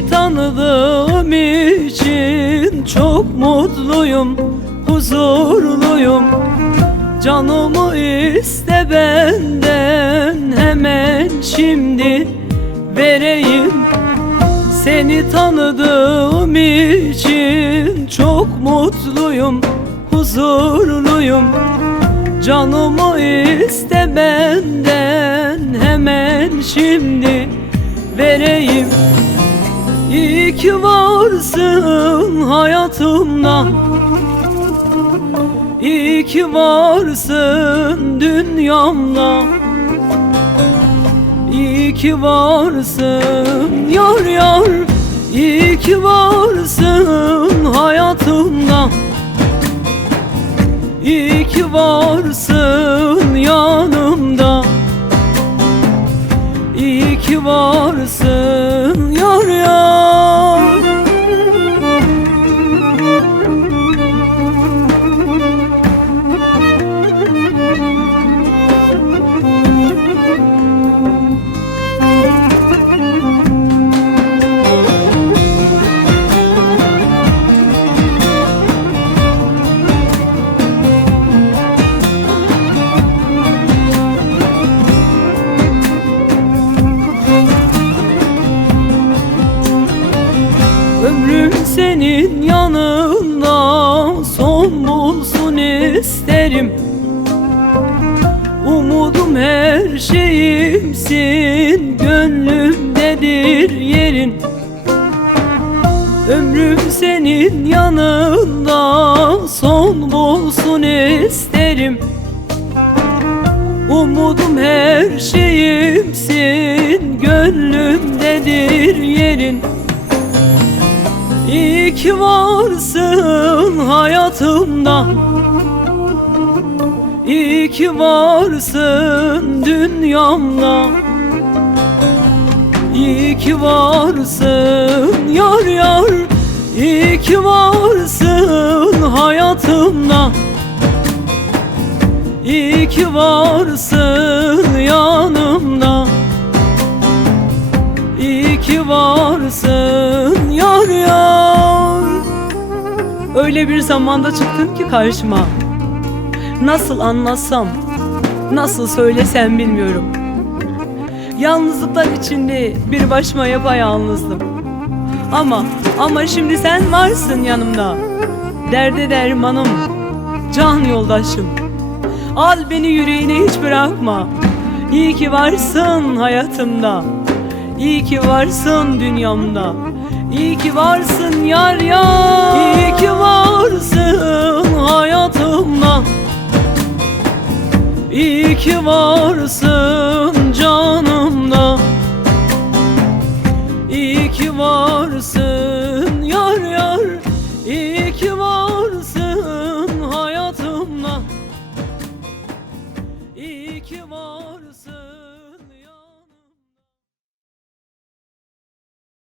Seni tanıdığım için çok mutluyum, huzurluyum. Canımı iste benden, hemen şimdi vereyim. Seni tanıdığım için çok mutluyum, huzurluyum. Canımı iste benden, hemen şimdi vereyim. İyi ki varsın hayatımda, İyi ki varsın dünyamda, İyi ki varsın yar yar, İyi ki varsın hayatımda, İyi ki varsın yanımda, İyi ki varsın yar yar. Ömrüm senin yanında son bulsun isterim. Umudum her şeyimsin, gönlümdedir yerin. Ömrüm senin yanında son bulsun isterim. Umudum her şeyimsin, gönlümdedir yerin. İyi ki varsın hayatımda, İyi ki varsın dünyamda, İyi ki varsın yar yar, İyi ki varsın hayatımda, İyi ki varsın yanımda, İyi ki varsın yar yar. Öyle bir zamanda çıktın ki karşıma, nasıl anlatsam, nasıl söylesem bilmiyorum. Yalnızlıklar içinde bir başıma yapayalnızdım. Ama şimdi sen varsın yanımda, derde dermanım, can yoldaşım. Al beni yüreğine hiç bırakma. İyi ki varsın hayatımda, İyi ki varsın dünyamda, İyi ki varsın yar yar. İyi ki varsın hayatımda, İyi ki varsın canımda, İyi ki varsın yar yar, İyi ki varsın hayatımda, İyi ki varsın.